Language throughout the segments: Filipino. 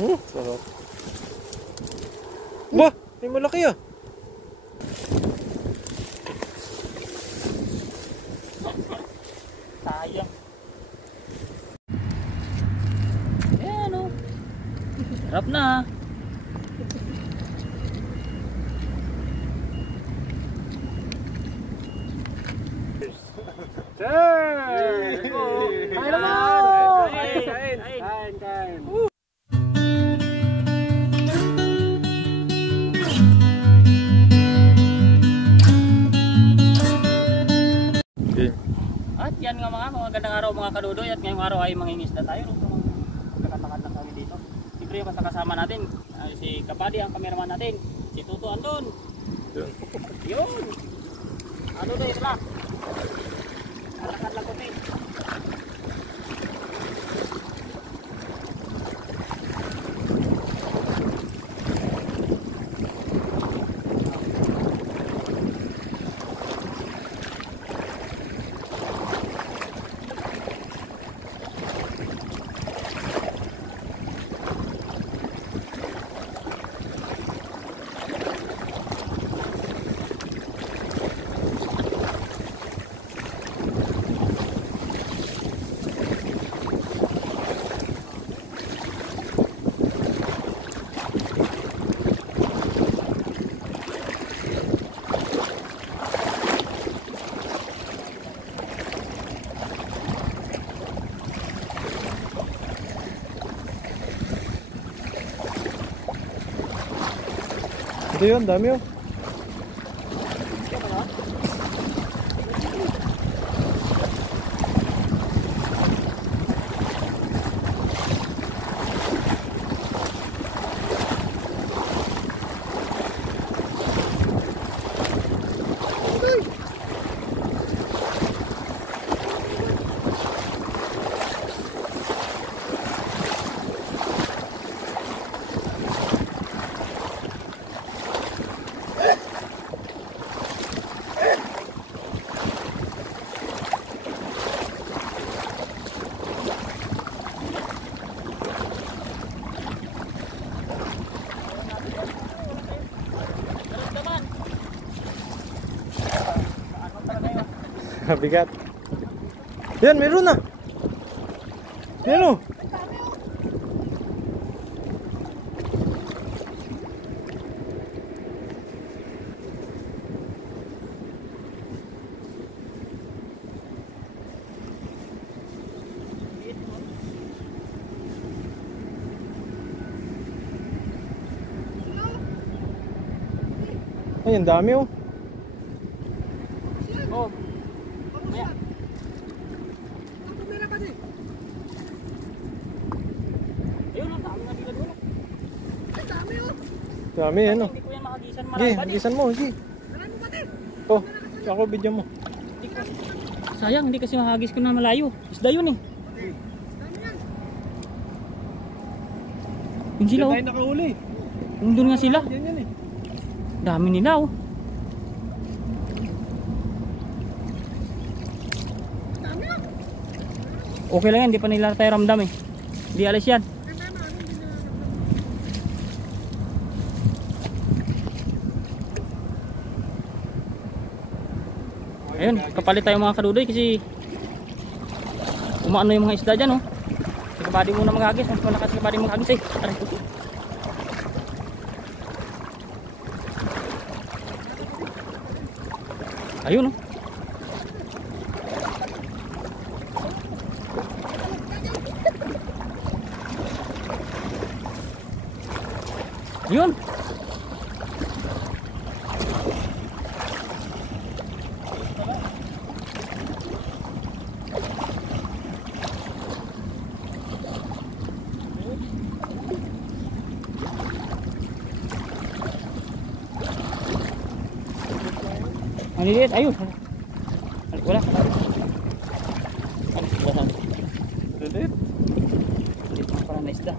Sarap. Ba, may malaki ah. Sayang. Ayan o. Sarap na. Cheers! Kain na! Kain! At yan nga mga magandang araw mga kadudoy, at ngayong araw ay mangingisda tayo. Nagkakatakad lang kami dito. Siyempre yung kasama natin si Kapadi, ang cameraman natin, si Tuto andun. Yun! Ano doon ito lang? Alakad lang ko din. Ito yun, dami yun. Bigat. Yan, meron na. Yan o. Ay, ang dami o. Oh. Dami yan o. Hindi ko yan makagisan, Gi, marami pa din. gisan mo, Gi. Oh, ako video mo. Sayang, hindi kasi makagis ko na malayo. Isda yun eh. Yung sila oh. Tayo nakahuli. Yung doon nga sila. Yan eh. Dami nila oh. Okay lang yan, hindi pa nila tayo ramdam eh. Hindi alis yan. Ayun, kapalit tayo mga kadudoy kasi umaano yung mga isda dyan oh. Si Kapadi muna maghagis, mas malakas si Kapadi maghagis eh. Aray ko. Ayun oh. Yun. Maliliit, ayun. Wala. Lilit. Lilit na parang na isda.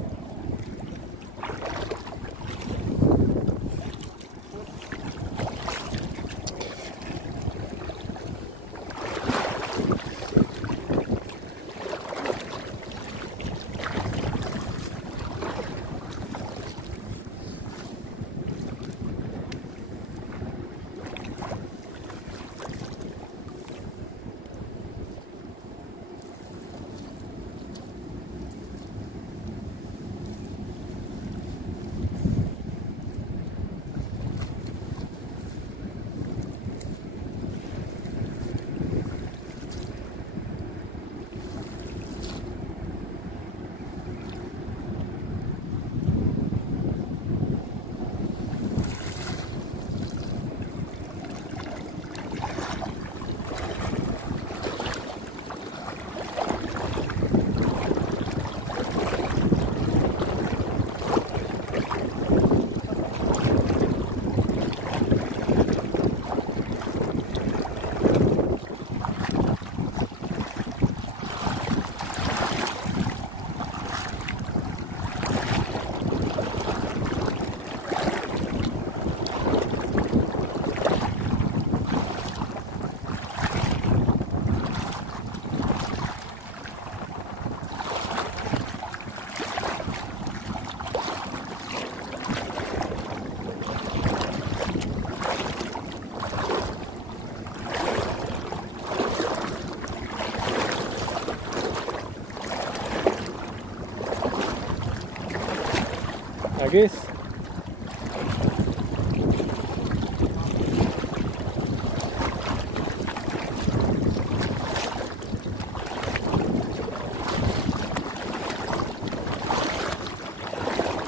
Agis.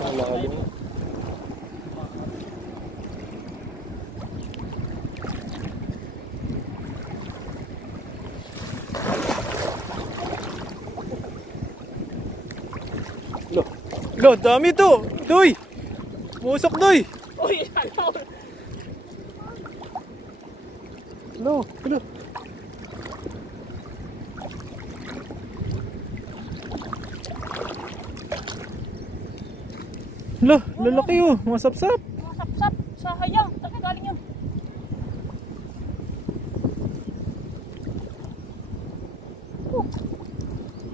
Malalim. Lo, dami to. Doy. Musok, Doy. Uy, ano? Lo, lo. Lo, lalaki oh. Mga sapsap. Masap-sap. Sayang. Saan galing yun? Oh,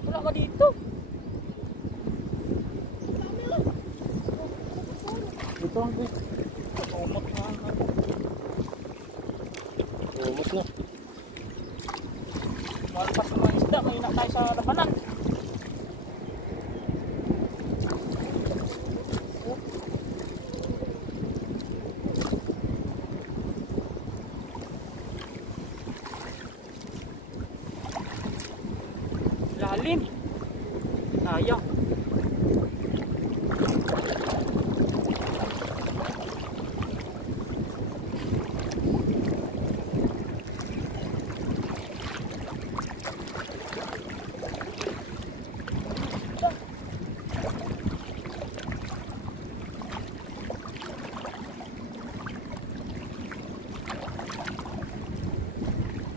wala ka dito. Dito lang, Doy. Umot na. Umot na. Malpas ng mga isda. Ngayon na tayo sa labanan. Lalim. Sayang.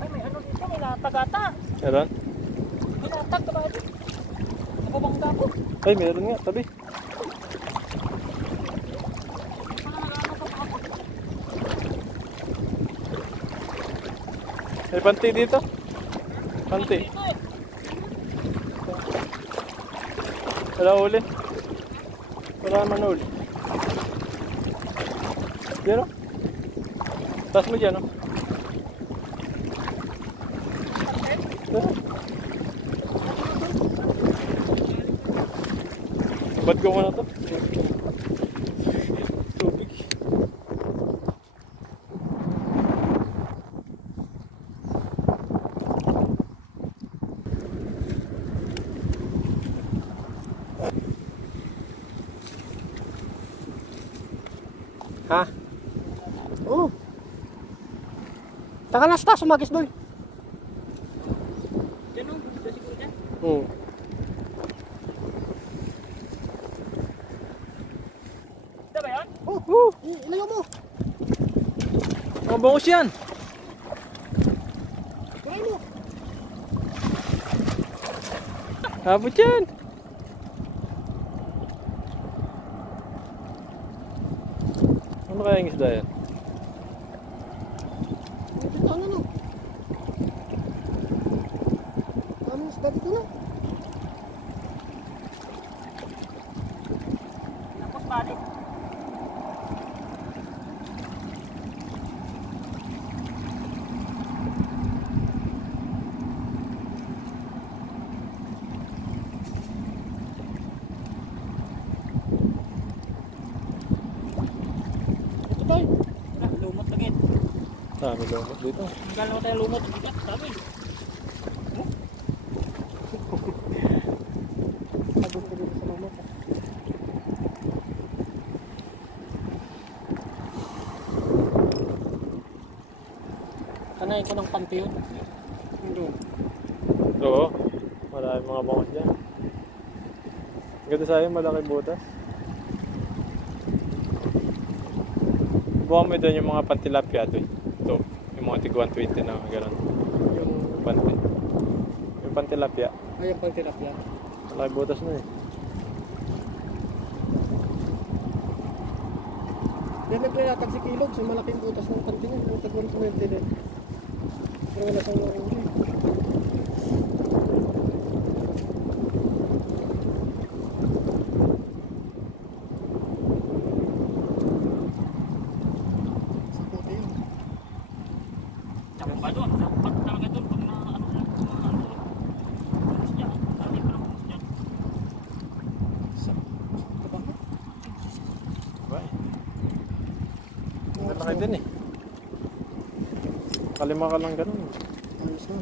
Ay, may ano dito. May latag ata. Meron? May latag ka ba? Nababangga ko. Ay, meron nga. Tabi. May panti dito. Panti. Wala uli. Wala man uli. Diyan o. Taas mo dyan o. Ba't ko muna to? Tubig. Ha? Oo. Taka na sta, sumagis doy. Diyan o. Diyan siguro dyan. Ito ba yun? Ilayo mo. Mga bangos yan. Ilayo mo. Habot yan. Ano kaya yung isda yan? Dito ang ano. Daming isda dito na. Tapos balik. Ito tayo. Wala, lumot lagi. Dami lumot dito. Hanggang naman tayo lumot. Bigat, sabi. Pagod ko dito sa lumot. Kanayin ko ng panty yun. Hindi. Oo. Maraming mga bangos dyan. Ganda sa'yo, malaki butas. Buha mo doon yung mga pantilapia doon. Ito, yung mga tig 120 na gano'n. Yung Panti. Yung pantilapia. ay ang pangtilapia. Malaki butas na eh. Yan naglalatag si Kilog sa malaking butas ng kantin niya. Yung tag 120 din. Pero wala siyang uli. Sa puti yun. Tsaka ba doon? Dapat talaga doon pag na ano lang. Mga ano lang. Pumus dyan. Sabi ko lang pumus dyan. Sa kabahan. Nakalima ka lang ganun. Ayos na.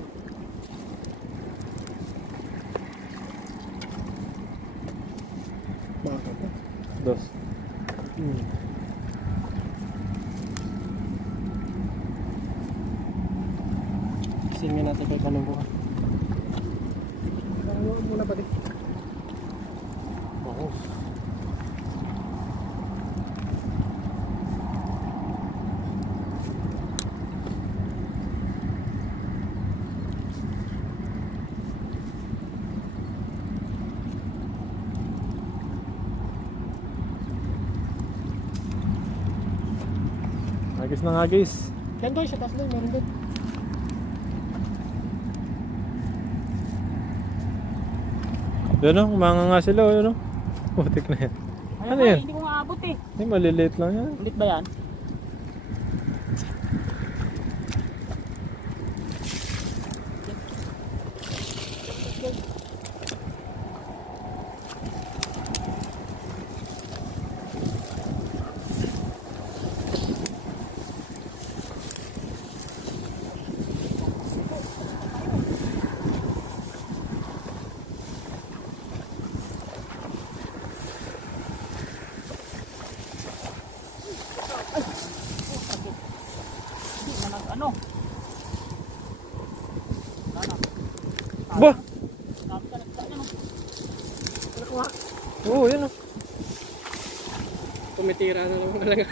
Baka pa. Dos. Singin natin kay kanong buka. Ano muna pa din? Oo. Hagis ng hagis. Yan doon, sa taas doon, meron doon. Yun o, umanga nga sila o, yun o. Putik na yan. Ano yan? Hindi ko nga abot eh. Ay, maliliit lang yan. Ulit ba yan? Ano? Bah! Sabi ka nagkakanya no? Nakuha. Oo, yun o. Tumitira na lang lang.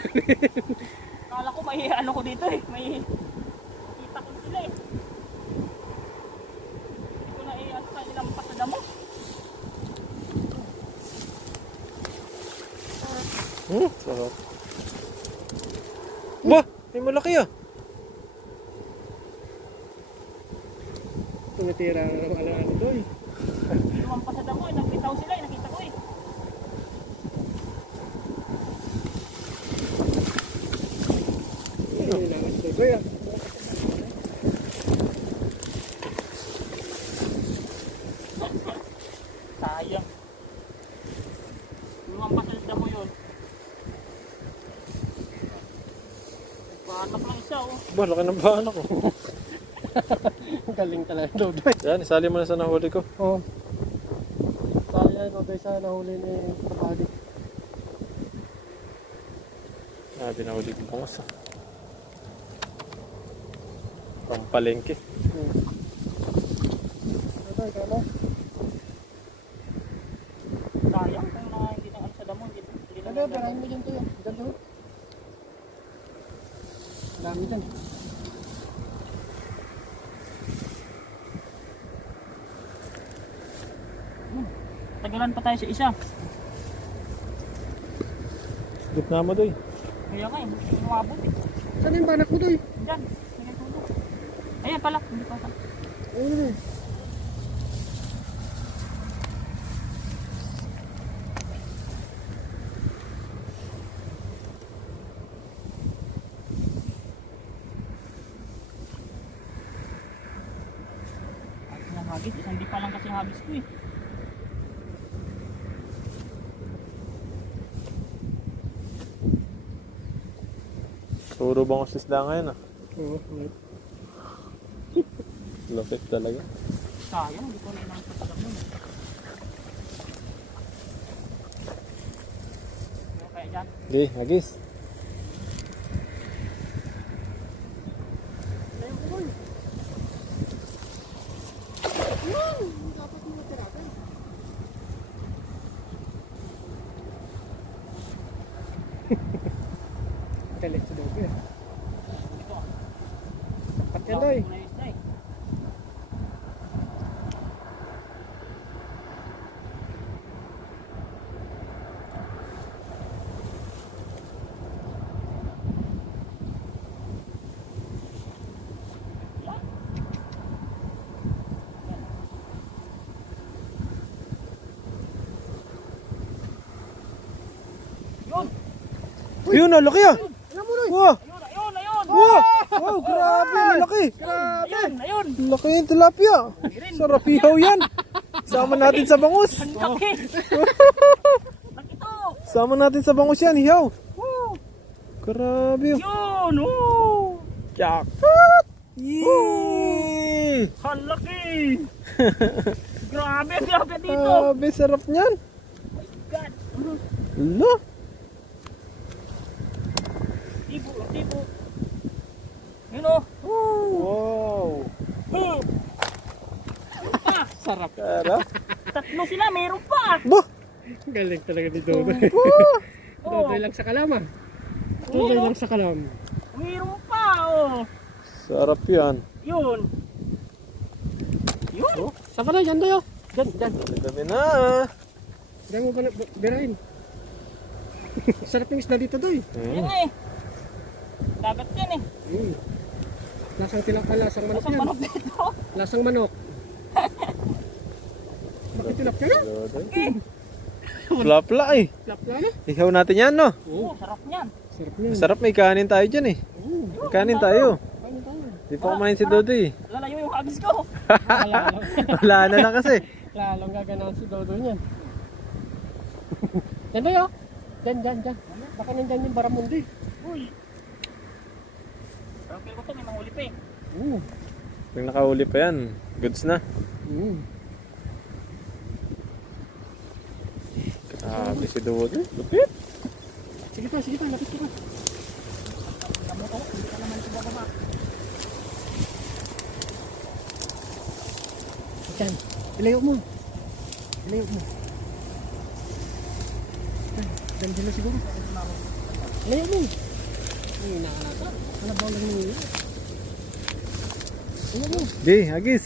Kala ko may ano ko dito eh. May nakita ko sila eh. Hindi ko na ano sa ilang pasada mo. Sarap. Bah! Ay, malaki ah. Tumitira na lang alang-alang doon. Ilang pasada mo eh. Nagbitaw sila eh. Nakita ko eh. Kailangan ito doon yan. Sayang. Ilang pasada mo yun. Nagpahanap lang isa oh. Bah, laki ng bahan ako. Galing talaga doon. Yan, isali mo na sa nahuli ko. Oo. Sayang ito doon sa nahuli ni Kapadi. Ah, binahuli ko bangos ah. Pampalengke. Ito, ikaw na. Sayang kung na hindi na ano sa damo. Hindi na Ano, darahin mo dyan ito yan. Dyan doon. Dami dyan. Tagalan pa tayo sa isa. Gitna mo doy. Kaya nga eh. Hindi ko umabot eh. Saan yung banak mo doon? Diyan. Sige tulog. Ayan pala. Hindi pa pa. Ayun eh. Ang hagis. Isang di pa lang kasi hagis ko eh. Puro bangos isda ngayon ah. Oo. Lapit talaga. Sayang. Hindi ko na inangkat sa damo. Ano kaya dyan? Di, hagis. Ayun ko doon. Dapat mo natirakan. Galit sa doon eh. Ito. Sapat yan doon. Muna yung isda eh. Yun! Yun ah, laki ah. Alam mo doon. Wow! Ayun! Ayun! Ayun! Wow! Wow, grabe, malaki. Ayun! Ayun! Laki yung tilapia. Sarap ihaw yan. Sama natin sa bangus. Ang laki! Laki to! Sama natin sa bangus yan, ihaw. Woo! Grabe. Yun! Woo! Jackpot! Yee! Halaki! Grabe, grabe dito! Grabe, sarap niyan. God! Hala. Tibo, tibo. Yun o. Wow. Ah, Sarap. Sarap. tatlo sila, mayroon pa. Bah! Galing talaga ni Dodoy. Oh, Dodoy lang sa kalam ah. Dodoy lang sa kalam. mayroon pa. Oh. Sarap yan. Yun. Yun. Oh, saan ka na? Yan tayo. Diyan, diyan. Dami na. Diyan mo ba na birahin? Sarap yung isda dito, Doy. Yan eh. Dagat yan eh. Lasang tilapia, lasang manok Lasang yan. manok dito. Lasang manok. Bakit tilapia na? Pla-pla eh. Tilapia na? Ihaw natin yan, no? Oh, sarap niyan. Sarap niyan. Masarap, may kanin tayo dyan eh. May kanin tayo. Kain tayo. Di pa kumain si Dodoy. Lalayo yung hagis ko. Wala na lang kasi. Lalong gaganahan si Dodoy niyan. Yan Doy oh. Diyan, diyan, diyan. Baka nandyan yung baramundi. Uy. Parang feel ko to, may mahuli pa eh. Pag nakahuli pa yan, goods na. Grabe si Dodoy. Lupit. Sige pa, lapit ka pa. Hindi ka naman ito bababa. Diyan, ilayo mo. Ilayo mo. Diyan, diyan na siguro. Ilayo mo. Ay, nakalata. Halabaw lang mo yun. Ilayo mo. Di, hagis.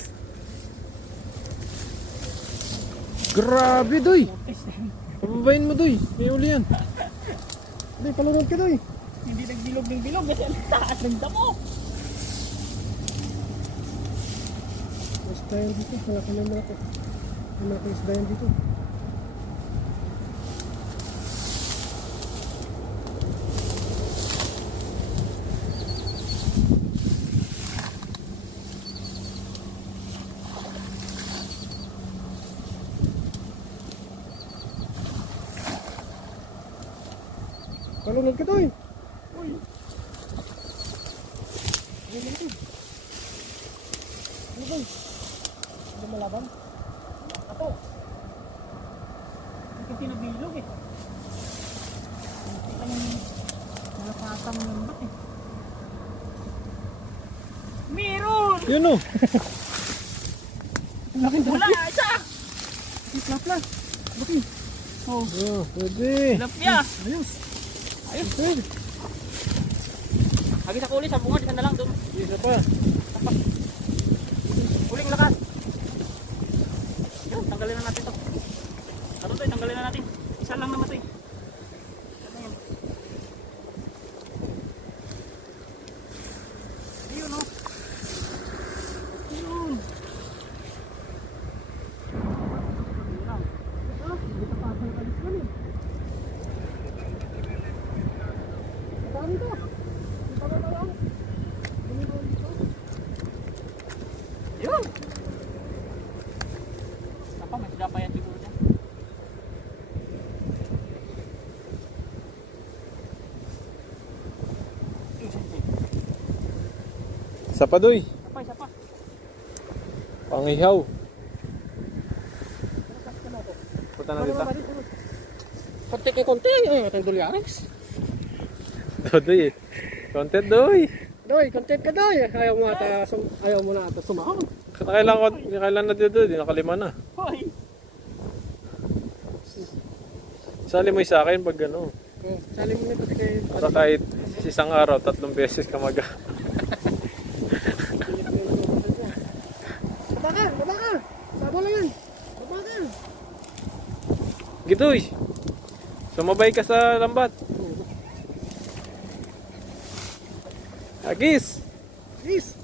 Grabe, Doy. Pababain mo, Doy. May uli yan. Doy, palunod ka, Doy. Hindi nagbilog ng bilog kasi ang taas ng damo. Mas tayo dito. Malaki na malaki. Malaki isda yan dito. Palunod ka, Doy. Uy. Palunod ka. Ano, Doy? Ano malaban? Ako. Hindi kasi nabilog eh. Hindi ka yung malapasang lambat eh. Meron! Yun o. Wala! Isa! Plapla. Buki. Oh, Oh, pwede. tilapia! Ayos. Ayos! Hagis ako ulit sa bunga, isa na lang doon. Isa pa. Huling lakas. Yun, tanggalin na natin to. Ano to, tanggalin na natin. Isa lang naman to eh. Ano yun? Ayun oh. Ayun. Ayun lang. Hindi ka pa sa nakalis ka rin. Dami to. Hindi pa ba lang? Dami ba dito? Ayun. Apa, may sila pa yan siguro dyan. Isa pa, Doy. Isa pa. Pangihaw. Punta na dito. Konti kay konti. Ay, atang dolyares. Dodoy eh. Content, Doy. Doy, content ka Doy. Ayaw mo na ata sumahon. Kailan na dito, di nakalima na. Hoy. Sali mo sa akin pag ano. Sali mo na kasi kay... Para kahit isang araw, 3 beses ka Baba ka, baba ka. Sabo lang yan. Baba ka. Gitoy. Sumabay ka sa lambat. Agis. Please.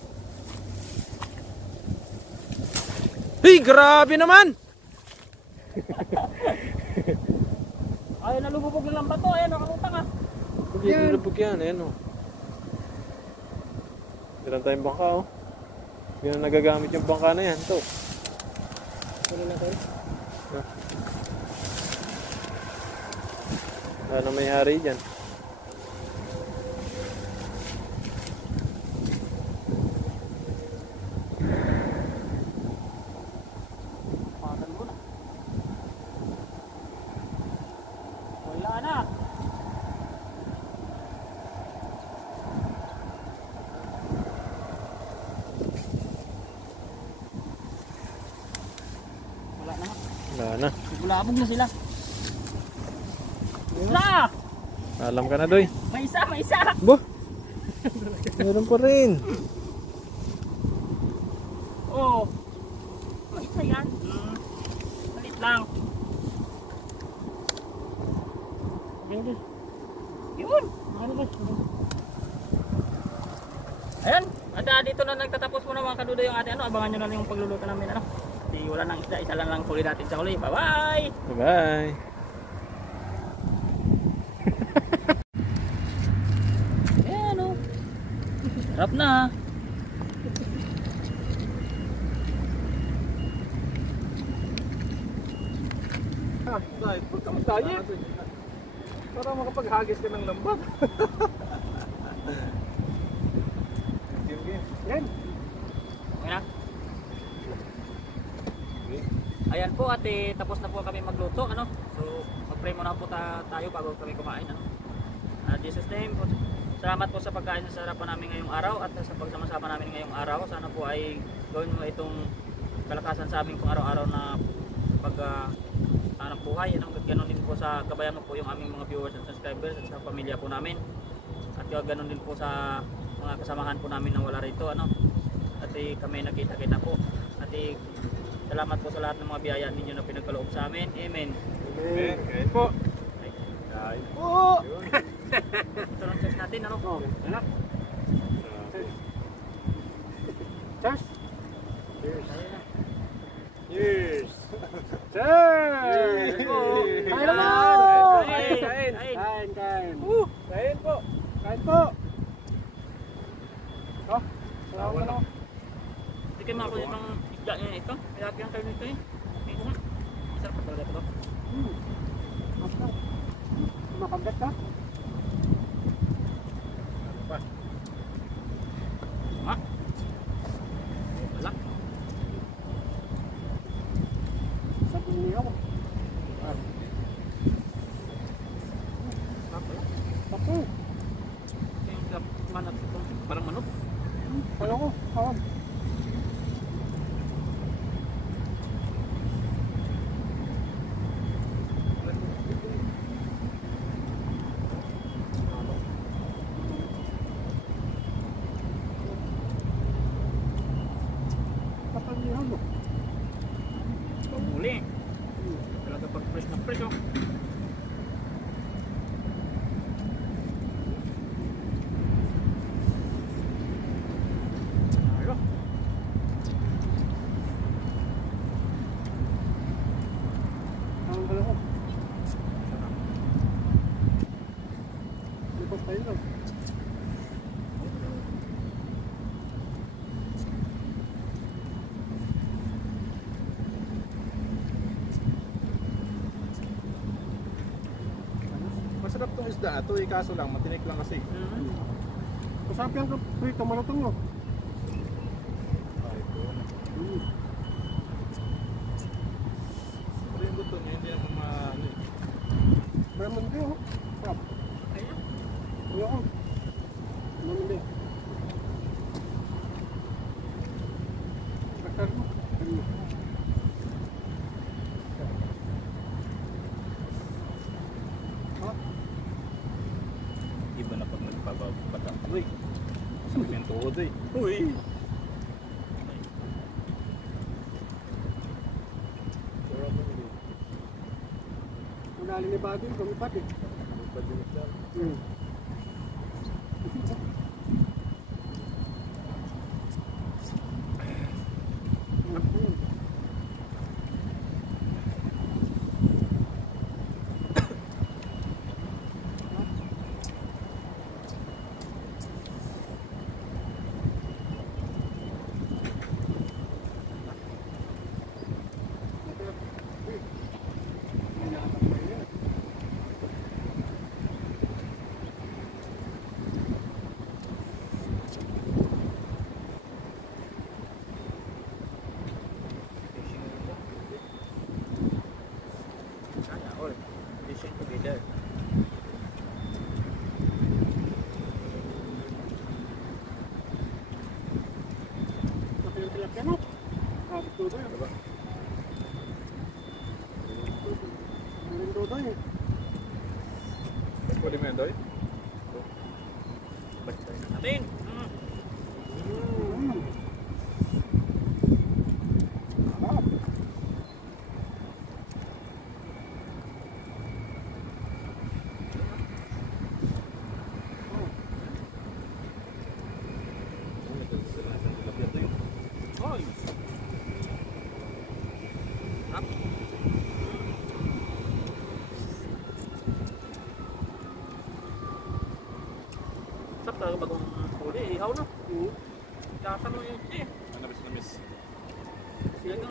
Hey, grabe naman. Ay, nalububog ng lambat to. Ayan, nakalutang ah. Yan. Lubog yan, ayan o. Meron tayong bangka o. Hindi na nagagamit yung bangka na yan. Ito. Ano natin? Ano may hari dyan. Wala na. Bulabog na sila. Isa! Alam ka na, Doy. May isa, may isa! Bo! Meron pa rin. Oo. May isa yan. Malit lang. Yun. Ayan. At dito na nagtatapos muna mga kadudo yung ating ano. Abangan nyo na lang yung pagluluto namin ano. Di wala nang isda. Isa lang huli natin sa huli. Bye bye! Bye bye! Ayan o. Sarap na. Diet, huwag ka mag-diet. Para makapaghagis ka ng lambat. Yan. Okay na. Ayan po at tapos na po kami magluto ano. So mag-pray muna po tayo bago kami kumain ano. Jesus name po. Salamat po sa pagkain sa harapan namin ngayong araw at sa pagsama-sama namin ngayong araw. Sana po ay gawin mo itong kalakasan sa amin kung araw-araw na hanap buhay. Ano, ganoon din po sa gabayan mo po yung aming mga viewers at subscribers at sa pamilya po namin. At ganoon din po sa mga kasamahan po namin na wala rito ano. At kami nakita-kita po. At salamat po sa lahat ng mga biyaya ninyo na pinagkaloob sa amin. Amen. Amen. Kain po. Kain po. Ito lang check natin ano. Anak. Cheers. Cheers. Cheers. Cheers! Kain na po! Kain! Kain po! Kain po! Oh, salamat na. Tikin mo ako itong isda niya ito. Ilagyan kayo nito eh. Tingnan mo. Sarap pa talaga ito. Makagat ka? Ha? Wala. Sabi niya ako. Ako. Yung manok ito. Parang manok. Ayaw ko. Kawag. Kapag niya mo. Pamuli. Talaga pag fresh na fresh oh. Ayun. Ang bala ko. Lipat tayo lang. Masarap tong isda na to eh, kaso lang matinik lang kasi. Masarap yan prito, malutong no. Ay, ito. Pero yung buto niya, hindi naman ano eh. Mayaman din oh. Sarap. Ayun. Ayaw ko. Mayaman din. Bakar mo. Iba na pag nagpapabata. Uy! Sakit yung tuhod eh. Uy. Unali ni Bobby, gumipat eh. Fishing together. Tapi yung tilapia mo. Betul ba? Uy. Up. Sarap talaga bagong huli. Ihaw no? Lasa mo yun siya. Namis. Talagang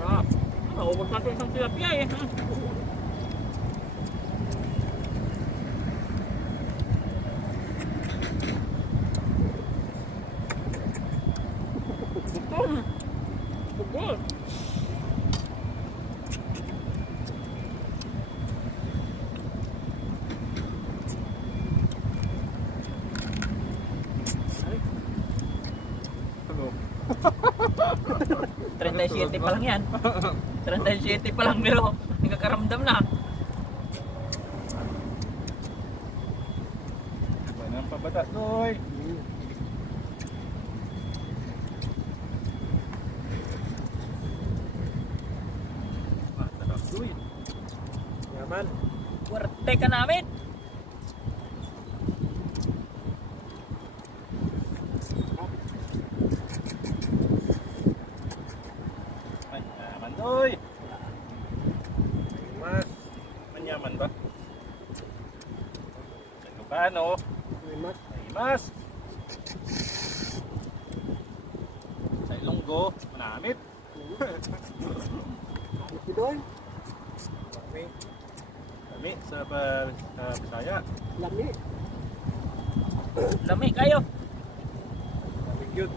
sarap. Naubos natin isang tilapia eh. Gutom. Gutom. Ano? 37 pa lang yan. 37 pa lang pero nagkakaramdam na. Manang pabata, Noy. Masarap, Noy. Yaman. Puwerte ka namin. Ay, yaman, Noy. Mas. Manyaman ba? Ano ba, no? May mas. Ay, mas. Sa Ilonggo, manamit. Ano si Doy? Kami sa Bisaya. Lami. Lami kayo. Very good.